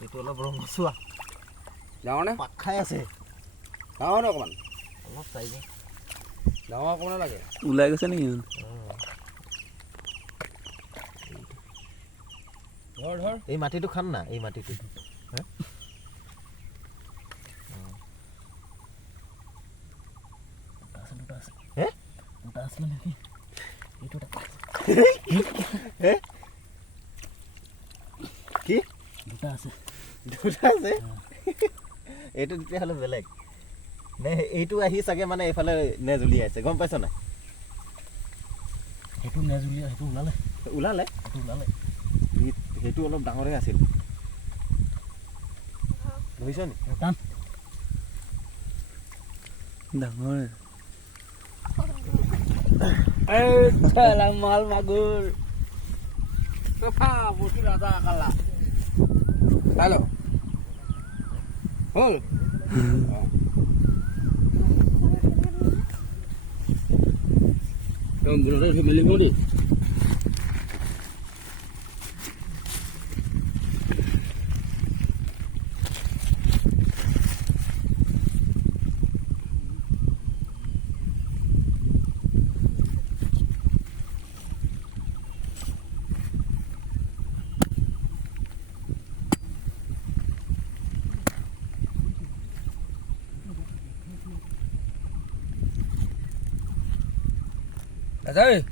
মাটিটো অলপ ৰঙচুৱা ডাঙৰনে পাক খাই আছে ডাঙৰ অকণমান অলপ চাইজ ডাঙৰ অকণমান লাগে ওলাই গৈছে নেকি ধৰ ধৰ এই মাটিটো খাম না এই মাটিটো দুটা আছিলে নেকি এইটো কি দুটা আছে এইটো তেতিয়াহ'লে বেলেগ নে এইটো আহি চাগে মানে এইফালে নেজ উলিয়াইছে গম পাইছ নাই সেইটো নেজ উলিয়াই সেইটো ওলালে সেইটো অলপ ডাঙৰে আছিল বুজিছ নি ডাঙৰ মাল মাগুৰ বস্তু ৰাজা কালা হেল্ল' হ'ল ফেমিলি বডি Rồi